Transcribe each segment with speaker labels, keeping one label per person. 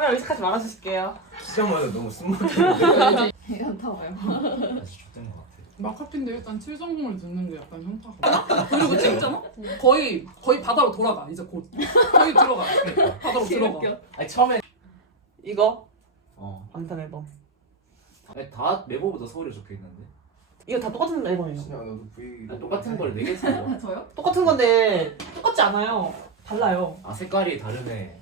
Speaker 1: 카메라 여기까지 막아주실게요.
Speaker 2: 시작마자 너무 숨막히는데.
Speaker 3: 현타와요.
Speaker 2: 다시 족된 것 같아.
Speaker 4: 마카피인데 일단 칠성공을 듣는 게 약간 현타가.
Speaker 5: 그리고 진짜 거의 바다로 돌아가 이제 곧. 거의 들어가. 바다로 들어가.
Speaker 2: 아니 처음에
Speaker 1: 이거
Speaker 2: 어.
Speaker 1: 방탄 앨범.
Speaker 2: 아니 다 메모보다 서울에 적혀 있는데.
Speaker 1: 이거 다 똑같은 앨범이에요.
Speaker 2: 진짜 나도 V. 똑같은 걸 4개 산 거.
Speaker 3: 저요?
Speaker 1: 똑같은 건데 똑같지 않아요. 달라요.
Speaker 2: 아 색깔이 다르네.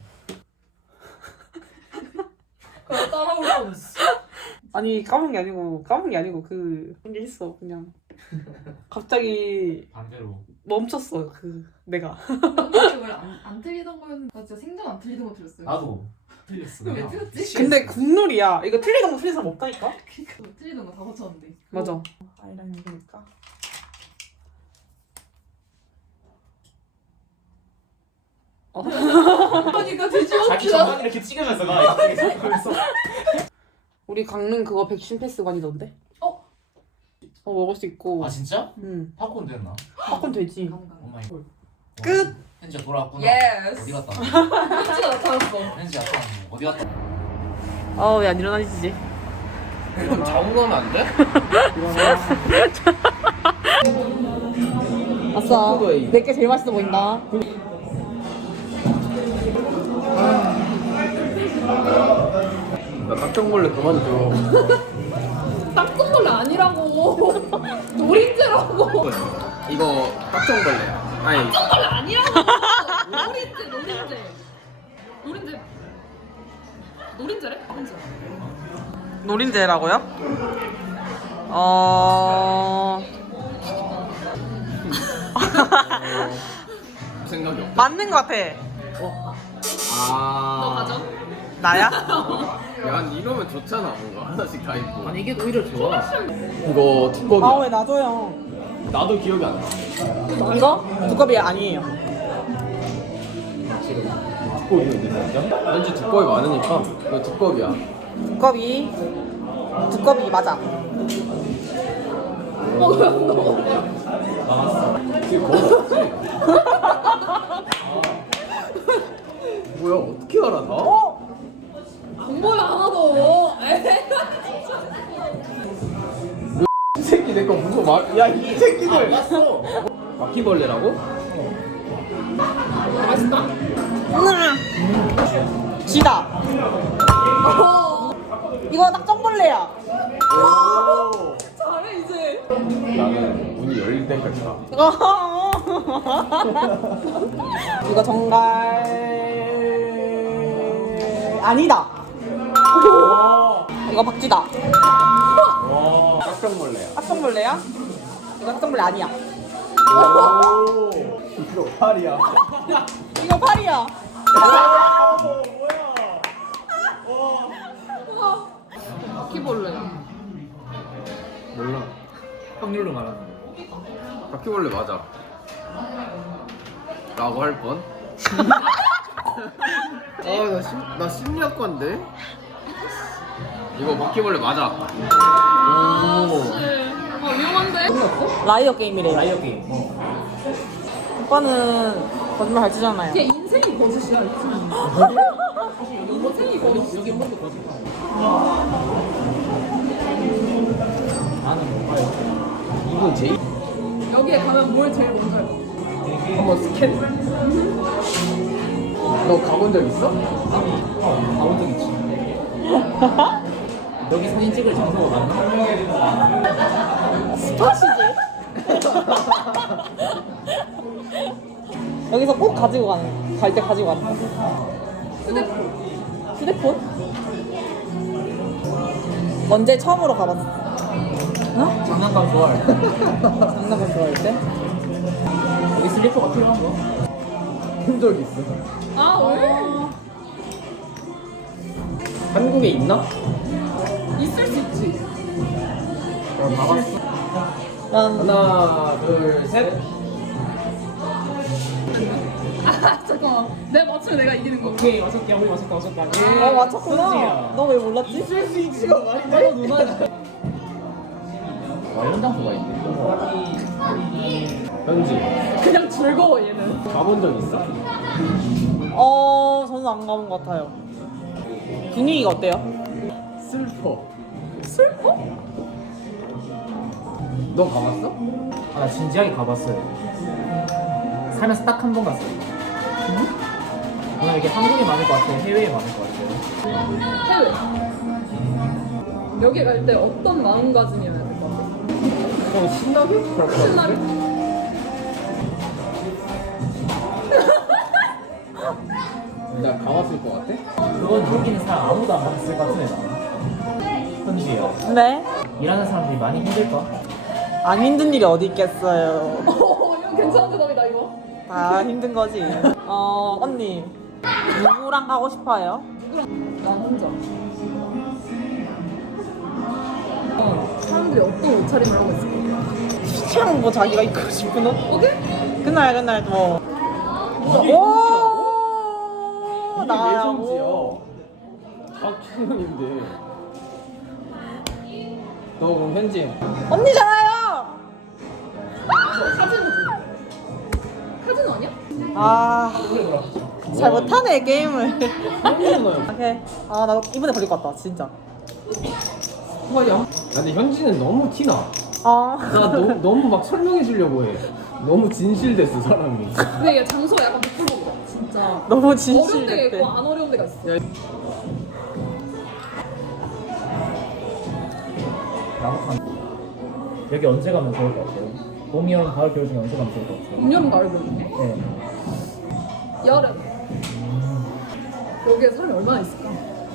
Speaker 5: 그래 따라오라고.
Speaker 1: 아니 까먹은 게 아니고 그런 게 있어. 그냥 갑자기
Speaker 2: 반대로.
Speaker 1: 멈췄어. 그 내가.
Speaker 3: 근데 원래 안 틀리던 거였는데 나 진짜 생전 안 틀리던 거 들었어요.
Speaker 2: 나도 틀렸어.
Speaker 3: 그럼 왜 틀렸지?
Speaker 1: 근데 국룰이야. 이거 틀리던 거 틀린 사람 없다니까.
Speaker 3: 그러니까 틀리던 거 다 고쳤는데.
Speaker 1: 맞아. 아이라인이니까.
Speaker 3: 그러니까
Speaker 2: 자기
Speaker 3: 뒤집었죠.
Speaker 2: 전만 이렇게 찍으면서 가 이렇게 생각하면서.
Speaker 1: 우리 강릉 그거 백신 패스관이던데?
Speaker 3: 어?
Speaker 1: 먹을 수 있고.
Speaker 2: 아 진짜?
Speaker 1: 응.
Speaker 2: 팝콘 됐나?
Speaker 1: 팝콘 되지.
Speaker 2: 오마이 갓.
Speaker 1: 끝.
Speaker 2: 현지가 돌아왔구나.
Speaker 5: 예스.
Speaker 2: 어디 갔다?
Speaker 3: 현지가 나타났어.
Speaker 2: 현지 갔다. 어디 갔다?
Speaker 1: 왜 안 일어나지지?
Speaker 2: 좀 자고 가면 안 돼?
Speaker 1: 아싸. 내게 제일 맛있어 보인다.
Speaker 2: 나 깍정벌레 그만 줘.
Speaker 3: 딱정벌레 아니라고. 노린재라고.
Speaker 2: 이거 깍정벌레야. 아니
Speaker 3: 딱정벌레 아니라고. 노린재. 노린재래? 노린재.
Speaker 1: 노린재라고요?
Speaker 2: 생각이 없다.
Speaker 1: 맞는 것 같아.
Speaker 2: 아.
Speaker 3: 너 가져.
Speaker 1: 나야?
Speaker 2: 야 이러면 좋잖아 뭔가 하나씩 다 있고. 아니 이게 오히려 좋아. 이거 두꺼비.
Speaker 1: 왜 놔줘요?
Speaker 2: 나도 기억이 안 나.
Speaker 1: 이거? 두꺼비 아니에요.
Speaker 2: 두꺼비 있는데 진짜? 왠지 두꺼비 많으니까 이거 두꺼비야.
Speaker 1: 두꺼비 맞아.
Speaker 2: 이게 거지? 뭐야 어떻게 알아 나?
Speaker 3: 안 보여 하나도.
Speaker 2: 이 새끼 내 거 무서워 막. 야 이 새끼들. 봤어. 바퀴벌레라고?
Speaker 3: 맛있다.
Speaker 1: 쥐다. 이거 딱정벌레야.
Speaker 2: 오.
Speaker 3: 잘해 이제.
Speaker 2: 나는 문이 열릴 때까지 가.
Speaker 1: 이거 정갈 아니다. 이거 박쥐다.
Speaker 2: 와. 깍정벌레야.
Speaker 1: 딱정벌레야? 이거 딱정벌레 아니야.
Speaker 2: 오. 이거 팔이야.
Speaker 1: 이거 팔이야.
Speaker 3: 바퀴벌레.
Speaker 2: 몰라. 확률로 말하는 거. 바퀴벌레 맞아. 라고 할 뻔. 나 심리학과인데? 이거 바퀴벌레 맞아. 오.
Speaker 3: 위험한데?
Speaker 1: 라이어 게임이래요.
Speaker 2: 라이어 게임.
Speaker 1: 오빠는 거짓말 잘 치잖아요.
Speaker 3: 걔 인생이 거짓이야. 인생이 거짓.
Speaker 2: 여기 한 번도 거짓. 나는 뭔가요? 이거 제일.
Speaker 3: 여기에 가면 뭘 제일 먼저 해?
Speaker 2: 한번 스캔. 너 가본 적 있어? 가본 적 있지. 여기 사진 찍을 장소가 맞나?
Speaker 1: 스팟이지. 여기서 꼭 가지고 갈 때 가지고 가는 거. 휴대폰? 언제 처음으로 가봤어?
Speaker 2: 장난감 좋아해.
Speaker 1: 장난감 좋아할 때?
Speaker 2: 여기 슬리퍼가 필요한 거? 본적 있어.
Speaker 3: 아 왜?
Speaker 2: 한국에 있나?
Speaker 3: 있을 수 있지.
Speaker 2: 그럼 가봤어.
Speaker 1: 난
Speaker 2: 하나, 둘, 셋.
Speaker 3: 잠깐만. 내 맞추면 내가 이기는 거.
Speaker 2: 오케이, 맞췄다. 우리 맞췄다.
Speaker 1: 맞췄구나. 너 왜 몰랐지?
Speaker 2: 있을 수 있지가 말이 돼. 누나야. 현장소가 있네. 현지.
Speaker 3: 그냥 즐거워 얘는.
Speaker 2: 가본 적 있어?
Speaker 1: 저는 안 가본 것 같아요.
Speaker 6: 분위기가 어때요?
Speaker 2: 슬퍼. 슬퍼? 너 가봤어?
Speaker 7: 아, 나 진지하게 가봤어요. 살면서 딱 한 번 갔어요. 저는 이게 한국에 많을 것 같아요? 해외에 많을 것 같아요?
Speaker 3: 해외. 여기 갈 때 어떤 마음가짐이어야 될 것 같아?
Speaker 2: 신나게? 그럴 것
Speaker 3: 신나게?
Speaker 2: 같은데? 나 가봤을 것 같아?
Speaker 7: 그건 여기 있는 사람 아무도 안 봤을 것 같은데, 나는. 현지요.
Speaker 6: 네.
Speaker 7: 일하는 사람들이 많이 힘들까?
Speaker 6: 안 힘든 일이 어디 있겠어요.
Speaker 3: 이거 괜찮은 대답이다 이거.
Speaker 6: 다 힘든 거지. 언니 누구랑 가고 싶어요?
Speaker 3: 난 혼자. 사람들이 어떤 옷차림을 하고 있을까?
Speaker 6: 취향 뭐 자기가 입고 싶은 옷?
Speaker 3: 어디?
Speaker 6: 그날 뭐.
Speaker 2: 이게
Speaker 6: 오
Speaker 2: 이게 왜
Speaker 6: 나라고.
Speaker 2: 성지야? 박준영인데. 너 그럼 현지
Speaker 6: 언니잖아요.
Speaker 3: 카지노 아니야?
Speaker 6: 잘 못하네 게임을.
Speaker 2: 현지잖아요.
Speaker 6: 오케이. 나 이번에 걸릴 것 같다 진짜.
Speaker 2: 뭐야? 근데 현지는 너무 티나.
Speaker 6: 아
Speaker 2: 나 너무 막 설명해 주려고 해. 너무 진실됐어 사람이.
Speaker 3: 근데 얘 장소가 약간 미끌거려. 진짜.
Speaker 6: 너무
Speaker 3: 어려운 데가
Speaker 6: 진실됐대.
Speaker 3: 있고 안 어려운 데가 있어.
Speaker 7: 여기 언제 가면 좋을 것 같아요? 봄, 여름, 가을, 겨울 중에 언제 가면 좋을 것 같아요?
Speaker 3: 봄여름 가을 겨울.
Speaker 7: 네.
Speaker 3: 여름. 여기에 사람이 얼마나 있을까?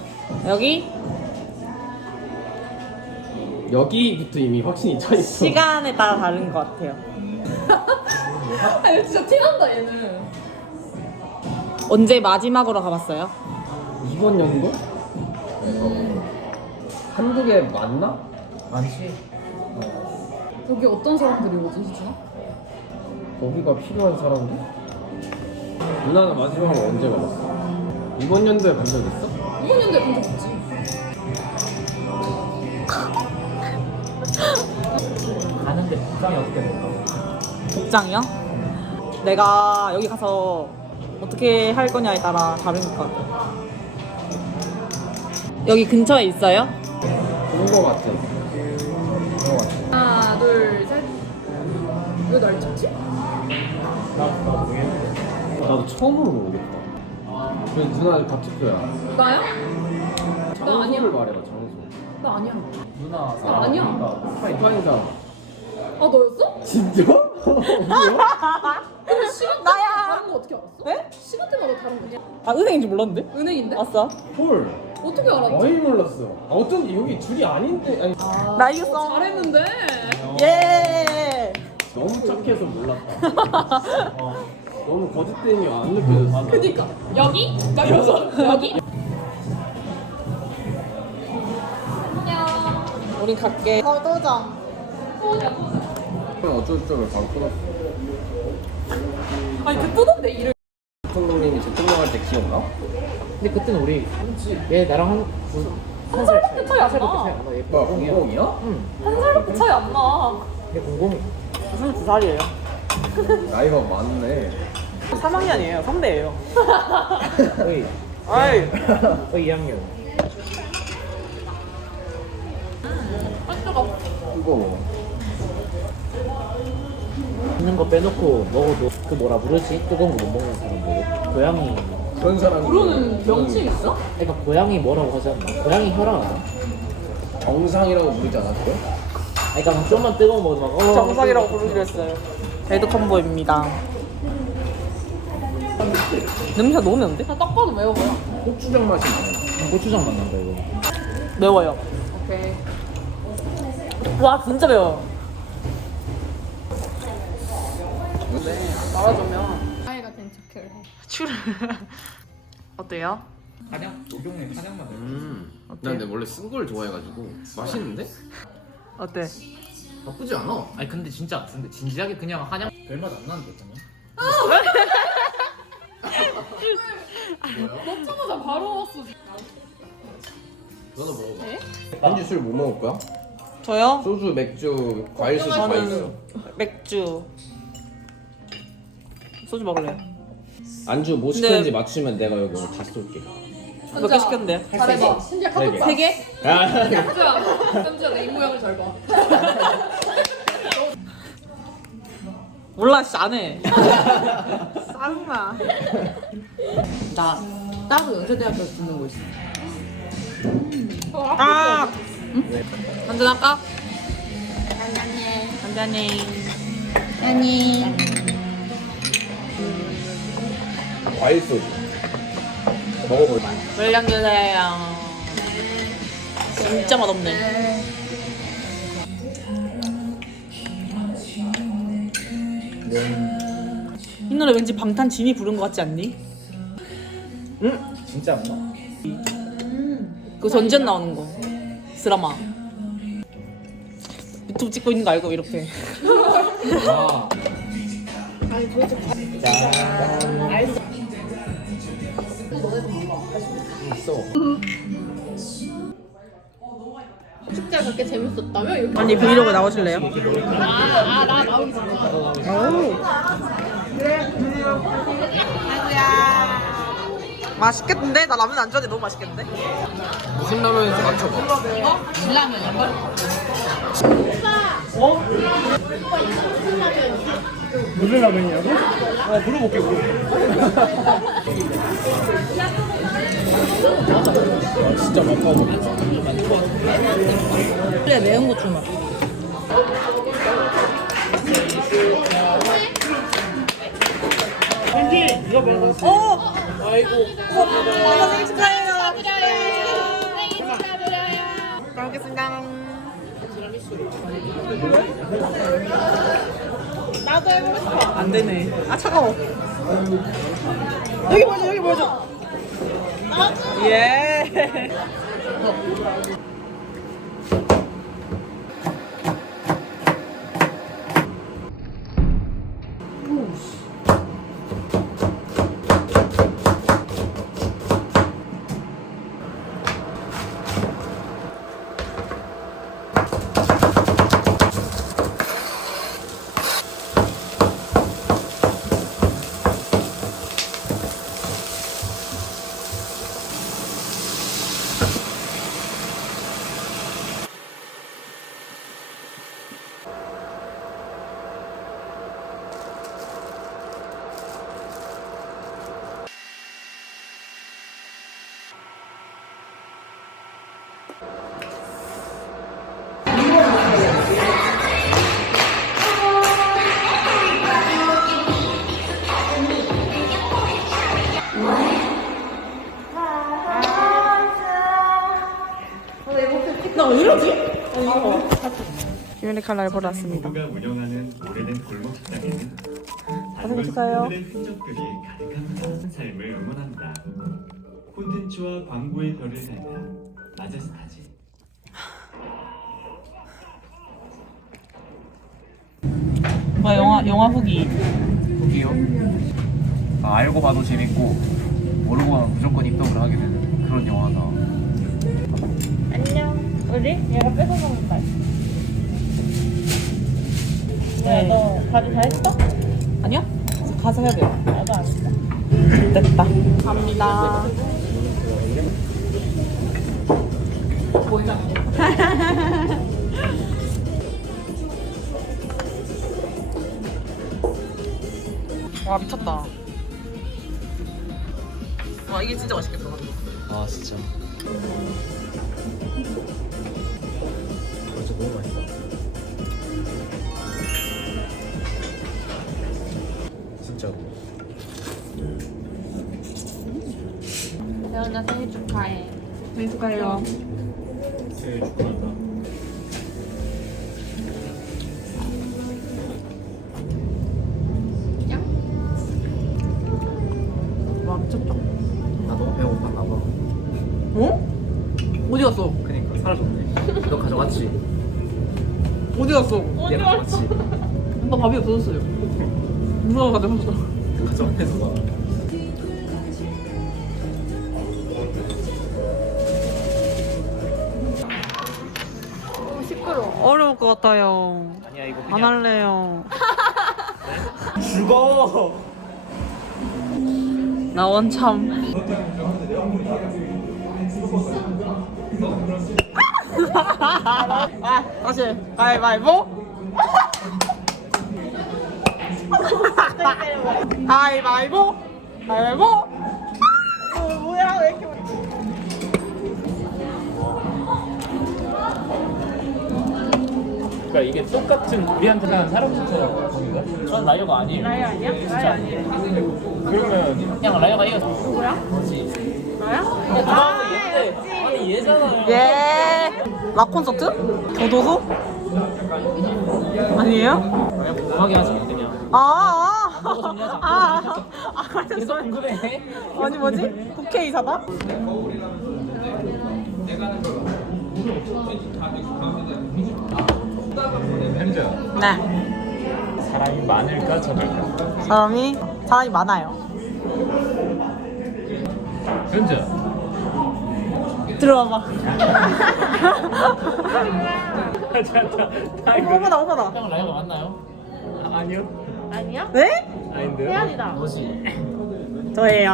Speaker 2: 여기부터 이미 확신이 차 있어.
Speaker 6: 시간에 따라 다른 것 같아요.
Speaker 3: 아니 진짜 티난다 얘는.
Speaker 6: 언제 마지막으로 가봤어요?
Speaker 2: 이번 연도? 한국에 맞나?
Speaker 7: 많지?
Speaker 3: 여기 어떤 사람들이 오지 희준아?
Speaker 2: 거기가 필요한 사람들? 누나는 마지막으로 언제 가봤어? 이번 연도에 간 적 있어?
Speaker 3: 이번 연도에 본적 없지.
Speaker 7: 가는데 복장이 어떻게 될까?
Speaker 6: 복장이요? 내가 여기 가서 어떻게 할 거냐에 따라 다른 것 같아. 여기 근처에 있어요?
Speaker 2: 그런 거 같아. 그런 거 같아.
Speaker 3: 하나 둘 셋. 왜 날 찍지?
Speaker 7: 나도 모르겠는데.
Speaker 2: 나도 처음으로 모르겠다. 그 누나 갑툭표야.
Speaker 3: 나야? 나 아니야.
Speaker 2: 장소를 말해봐 장소.
Speaker 3: 나 아니야.
Speaker 7: 누나
Speaker 3: 아, 아니야.
Speaker 2: 스파인 사람.
Speaker 3: 아 너였어?
Speaker 2: 진짜?
Speaker 3: 근데 시간
Speaker 6: 나야.
Speaker 3: 다른 거 어떻게 알았어?
Speaker 6: 네?
Speaker 3: 시간대마다 다른 거냐?
Speaker 6: 은행인 줄 몰랐는데?
Speaker 3: 은행인데?
Speaker 6: 아싸.
Speaker 2: 헐.
Speaker 3: 어떻게 알았지?
Speaker 2: 거의 몰랐어. 어쩐지 여기 줄이 아닌데. 아니,
Speaker 3: 아,
Speaker 6: 나 이겼어.
Speaker 3: 잘했는데.
Speaker 6: 예.
Speaker 2: 너무 착해서 몰랐다. 너무 거짓된이 안 느껴졌어.
Speaker 3: 그니까 여기? 막 이러면서 여기? 안녕.
Speaker 6: 우린 갈게. 도장.
Speaker 2: 어쩔 줄 바로 끊었어.
Speaker 3: 아니 그 뜨던데 이를.
Speaker 2: 대통령님이 대통령 때 기억나?
Speaker 7: 근데 그때는 우리 얘 나랑 한 살밖에
Speaker 3: 차이 안 나.
Speaker 7: 얘
Speaker 2: 뭐야 공공이야?
Speaker 3: 한 살밖에 차이 안 나.
Speaker 7: 얘 공공이
Speaker 6: 22살이에요.
Speaker 2: 나이가 많네.
Speaker 6: 3학년이에요. 선배예요.
Speaker 7: 거의
Speaker 6: 아이.
Speaker 7: 거의 2학년.
Speaker 2: 뜨거워.
Speaker 7: 있는 거 빼놓고 먹어도 그 뭐라 부르지? 뜨거운 거 못 먹는 사람들. 고양이.
Speaker 2: 그런 사람.
Speaker 3: 모르는 명칭 있어?
Speaker 7: 그러니까 고양이 뭐라고 하지 않나? 고양이 혈압 아니야?
Speaker 2: 정상이라고 부르지 않았어?
Speaker 7: 그러니까 막 좀만 뜨거운 거 막
Speaker 6: 정상이라고 부르기로 했어요. 레드 콤보입니다. 냄새가 너무 매운데?
Speaker 3: 딱 봐도 매워 보여.
Speaker 2: 고추장 맛이 나네.
Speaker 7: 고추장 맛 난다 이거.
Speaker 6: 매워요.
Speaker 3: 오케이.
Speaker 6: 와 진짜 매워요.
Speaker 3: 말아주면 아이가 된 척해.
Speaker 6: 추를. 어때요?
Speaker 7: 한약? 녹용의 한약 맛.
Speaker 2: 나 근데 원래 쓴 걸 좋아해가지고 맛있는데?
Speaker 6: 어때?
Speaker 2: 나쁘지 않아.
Speaker 7: 아니 근데 진짜 근데 진지하게 그냥 한약 별맛 안 나는데 그냥.
Speaker 3: 먹자마자 바로 왔어.
Speaker 2: 너도 먹어봐. 현지 술 뭐 먹을 거야?
Speaker 6: 저요?
Speaker 2: 소주, 맥주, 과일 소주 다 있어.
Speaker 6: 저는 맥주. 소주 먹을래요.
Speaker 2: 안주 뭐
Speaker 6: 근데-
Speaker 2: 시켰는지 맞추면 내가 여기 오늘 다 쏠게.
Speaker 6: 몇 개 시켰는데요?
Speaker 5: 잘해봐. 심지어 카톡 봐.
Speaker 6: 3개?
Speaker 5: 쌈지야 내 입모양을 잘 봐.
Speaker 6: 몰라 씨 안해. 짜증나.
Speaker 1: 나 따로 연세대학교 듣는 거 있어.
Speaker 6: 아! 응? 한잔 할까? 한잔해.
Speaker 2: 과일 소주. 먹어볼래?
Speaker 6: 물량 주세요. 진짜 맛없네. 이 노래 왠지 방탄 진이 부른 것 같지 않니?
Speaker 7: 진짜 안 나?
Speaker 6: 그 전전 나오는 거 드라마 유튜브 찍고 있는 거 알고 이렇게
Speaker 7: 아.
Speaker 2: 있어.
Speaker 3: 축제가 그렇게 재밌었다며? 이렇게.
Speaker 6: 언니 브이로그 나오실래요?
Speaker 3: 나 나오기 전에.
Speaker 6: 아이고야 맛있겠는데? 나 라면 안 좋아하는데 너무 맛있겠는데?
Speaker 2: 무슨 라면인지 맞춰봐.
Speaker 7: 무슨 라면이냐고? 물어볼게
Speaker 2: 진짜 많다.
Speaker 6: 그래 매운 거 주마 어!
Speaker 5: 아이고.
Speaker 6: 엄마 생일 축하해요 잘 먹겠습니다 나도 해보고 싶어 안 되네 아 차가워 여기 보여줘 나도 예 유니칼라를 보러 왔습니다.
Speaker 8: 부부가 운영하는 오래된 골목 식당에는
Speaker 6: 사진 찍어요.
Speaker 8: 분들의 흔적들이 가득합니다. 삶을 응원한다. 콘텐츠와 광고의 별을 달다. 마제스타지.
Speaker 6: 영화 후기
Speaker 7: 여기요? 알고 봐도 재밌고 모르고 봐도 무조건 입덕을 하게 되는 그런 영화다.
Speaker 9: 안녕. 우리? 얘가 뺏어 먹는 말.
Speaker 6: 네.
Speaker 9: 너 바지 다 했어?
Speaker 6: 아니요? 가서 해야 돼요
Speaker 9: 나도 안 했어.
Speaker 6: 됐다 갑니다 와 미쳤다 와 이게 진짜 맛있겠다
Speaker 7: 아 진짜. 진짜 너무 맛있다. 진짜로.
Speaker 9: 태연아 생일 축하해.
Speaker 6: 생일 축하해요
Speaker 7: 생일 축하한다.
Speaker 6: 와 미쳤다
Speaker 7: 나 너무 배고팠나 봐.
Speaker 6: 어? 어디 갔어?
Speaker 7: 그니까 사라졌네. 너 가져왔지?
Speaker 6: 어디 갔어?
Speaker 7: 얘 가져왔지?
Speaker 6: 나 밥이 없어졌어요 누가 가져갔어
Speaker 7: 가져왔네 누가.
Speaker 6: 어려울 것 같아요
Speaker 7: 아니야 이거
Speaker 6: 안 할래요
Speaker 7: 죽어.
Speaker 6: 나 원참 아, 다시 가위바위보. 가위바위보. 가위바위보. 뭐야 왜 이렇게
Speaker 7: 그러니까 이게 똑같은 우리한테는 사람들처럼 거기가? 전 라이어가 아니에요.
Speaker 9: 라이어 아니야? 라이어 아니야.
Speaker 7: 그러면 그냥 라이어가 이겨서
Speaker 9: 누구야?
Speaker 7: 뭐지?
Speaker 9: 나야?
Speaker 7: 아니 얘잖아요.
Speaker 6: 예. 락 콘서트? 교도소? 아니에요?
Speaker 7: 그냥 궁금하게 하지 그냥.
Speaker 6: 보고
Speaker 7: 정리하자. 계속
Speaker 6: 알았어.
Speaker 7: 궁금해.
Speaker 6: 아니 뭐지? 국회의사다?
Speaker 7: 현주야.
Speaker 6: 네.
Speaker 7: 사람이 많을까 적을까?
Speaker 6: 사람이 많아요.
Speaker 7: 현주야.
Speaker 6: 들어와봐. 오빠다.
Speaker 7: 형 라이어가 맞나요? 아니요.
Speaker 9: 아니야?
Speaker 6: 네?
Speaker 7: 아닌데요?
Speaker 9: 혜연이다.
Speaker 7: 뭐지?
Speaker 6: 저예요.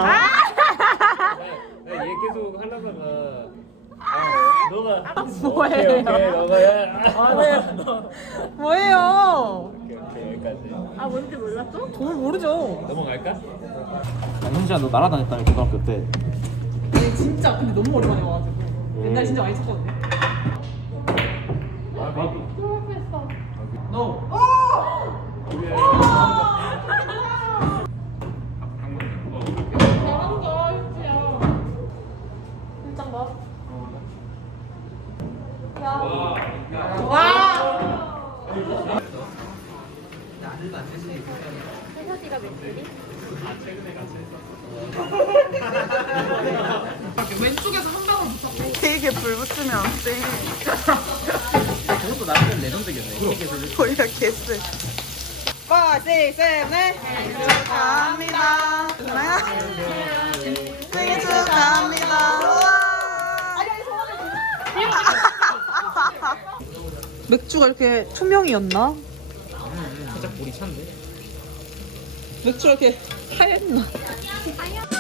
Speaker 7: 얘 계속 하려다가 너가
Speaker 6: 뭐예요?
Speaker 7: 오케이 너가 해.
Speaker 6: 뭐예요?
Speaker 7: 오케이 여기까지.
Speaker 9: 아 뭔지 몰랐어?
Speaker 6: 정말 모르죠.
Speaker 7: 넘어갈까? 현주야 너 날아다녔다며 고등학교 때.
Speaker 6: 아니 진짜 근데 너무 오랜만에 와가지고 옛날에 진짜 많이 쳤거든요.
Speaker 9: 잘한다 현주야. 진짜 뭐? 혜서씨가 며칠이?
Speaker 5: 왼쪽에서 한 방울 붙었고.
Speaker 6: 케이크에 불 붙으면 안 돼.
Speaker 7: 그것도 나름 레전드겠네.
Speaker 6: 거기가 개쎄. 5, 6, 7, 8 축하합니다. 생일 축하합니다. 맥주가 이렇게 투명이었나?
Speaker 7: 살짝 볼이 찬데.
Speaker 6: 맥주가 이렇게 하였나?